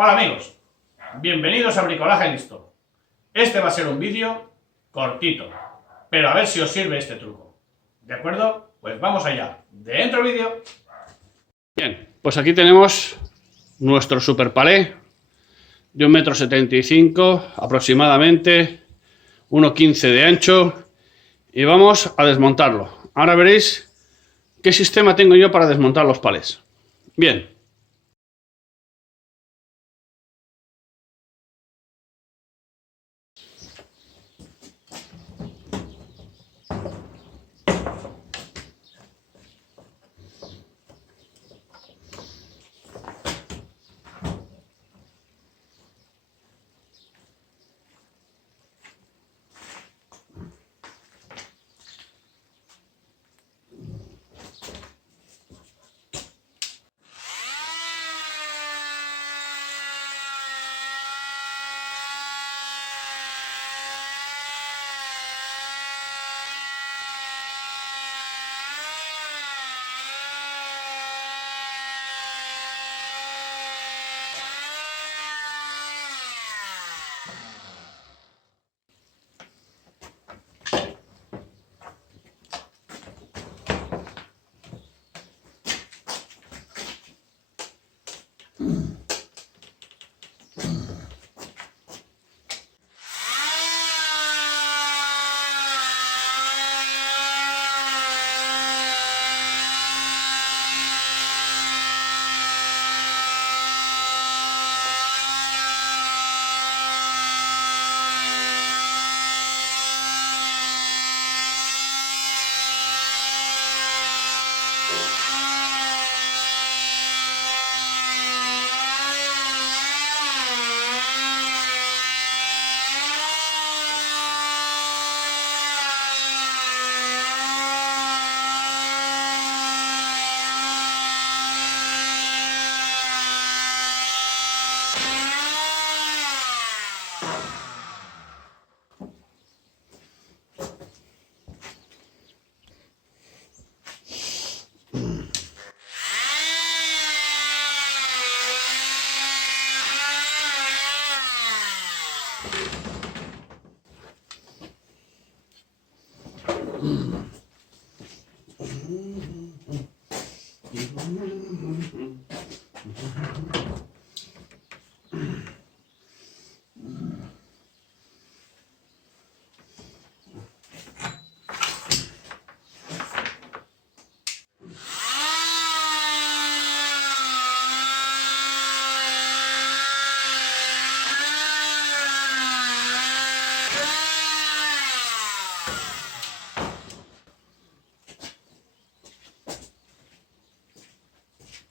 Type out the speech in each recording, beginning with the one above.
Hola amigos, bienvenidos a Bricolaje Listo. Este va a ser un vídeo cortito, pero a ver si os sirve este truco. ¿De acuerdo? Pues vamos allá. ¡Dentro vídeo! Bien, pues aquí tenemos nuestro super palé de 1,75 m aproximadamente, 1,15 de ancho, y vamos a desmontarlo. Ahora veréis qué sistema tengo yo para desmontar los palés. Bien.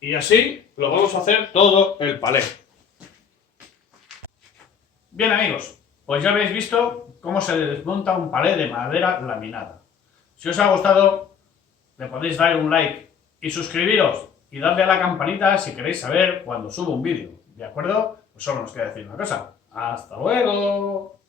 Y así lo vamos a hacer todo el palé. Bien amigos, pues ya habéis visto cómo se desmonta un palé de madera laminada. Si os ha gustado, le podéis dar un like y suscribiros y darle a la campanita si queréis saber cuando subo un vídeo. ¿De acuerdo? Pues solo nos queda decir una cosa. ¡Hasta luego!